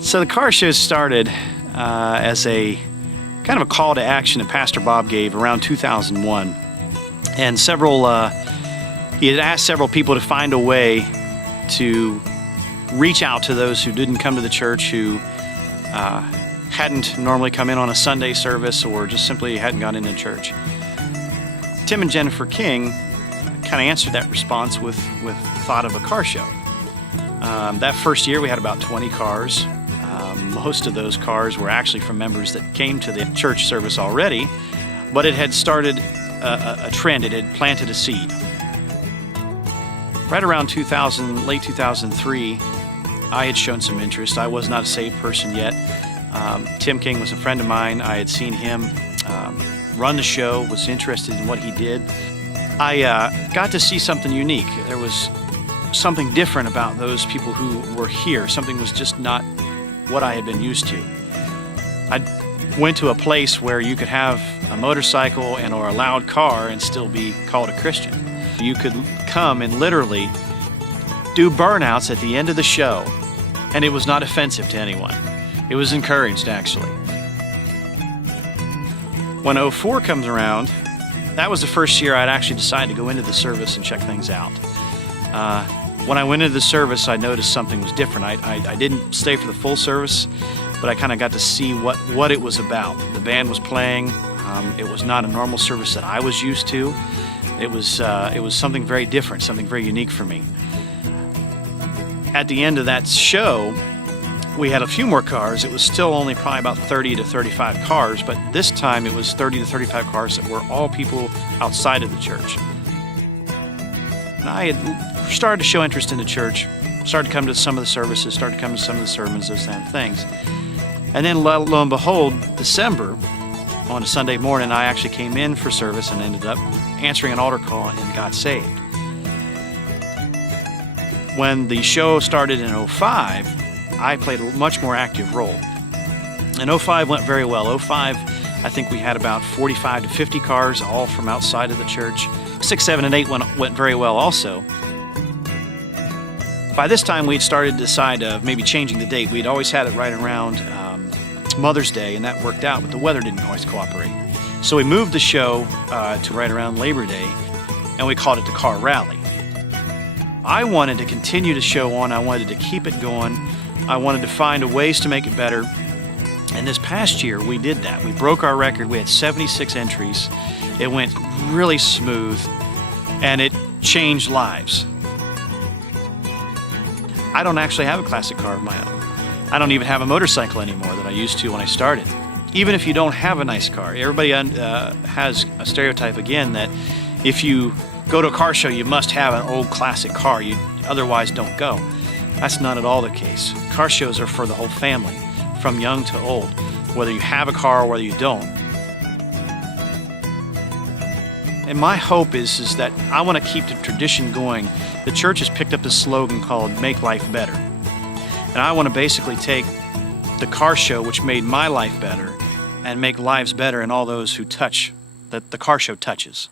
So the car show started as a kind of a call to action that Pastor Bob gave around 2001. And he had asked several people to find a way to reach out to those who didn't come to the church, who hadn't normally come in on a Sunday service or just simply hadn't gone into church. Tim and Jennifer King kind of answered that response with thought of a car show. That first year we had about 20 cars. Most of those cars were actually from members that came to the church service already, but it had started a trend. It had planted a seed. Right around 2000, late 2003, I had shown some interest. I was not a saved person yet. Tim King was a friend of mine. I had seen him run the show, was interested in what he did. I got to see something unique. There was something different about those people who were here. Something was just not what I had been used to. I went to a place where you could have a motorcycle and or a loud car and still be called a Christian. You could come and literally do burnouts at the end of the show, and it was not offensive to anyone. It was encouraged, actually. When 04 comes around, that was the first year I'd actually decided to go into the service and check things out. When I went into the service, I noticed something was different. I didn't stay for the full service, but I kind of got to see what it was about. The band was playing. It was not a normal service that I was used to. It was something very different, something very unique for me. At the end of that show, we had a few more cars. It was still only probably about 30 to 35 cars, but this time it was 30 to 35 cars that were all people outside of the church. And I had started to show interest in the church, started to come to some of the services, started to come to some of the sermons, those kind of things. And then lo and behold, December, on a Sunday morning, I actually came in for service and ended up answering an altar call and got saved. When the show started in 05, I played a much more active role. And 05 went very well. 05, I think we had about 45 to 50 cars, all from outside of the church. 6, 7, and 8 went very well also. By this time, we'd started to decide of maybe changing the date. We'd always had it right around Mother's Day, and that worked out, but the weather didn't always cooperate. So we moved the show to right around Labor Day, and we called it the Car Rally. I wanted to continue the show on. I wanted to keep it going. I wanted to find ways to make it better. And this past year, we did that. We broke our record. We had 76 entries. It went really smooth, and it changed lives. I don't actually have a classic car of my own. I don't even have a motorcycle anymore that I used to when I started. Even if you don't have a nice car, everybody has a stereotype again that if you go to a car show, you must have an old classic car. You otherwise don't go. That's not at all the case. Car shows are for the whole family, from young to old, whether you have a car or whether you don't. And my hope is that I want to keep the tradition going. The church has picked up this slogan called Make Life Better. And I want to basically take the car show, which made my life better, and make lives better in all those who touch, that the car show touches.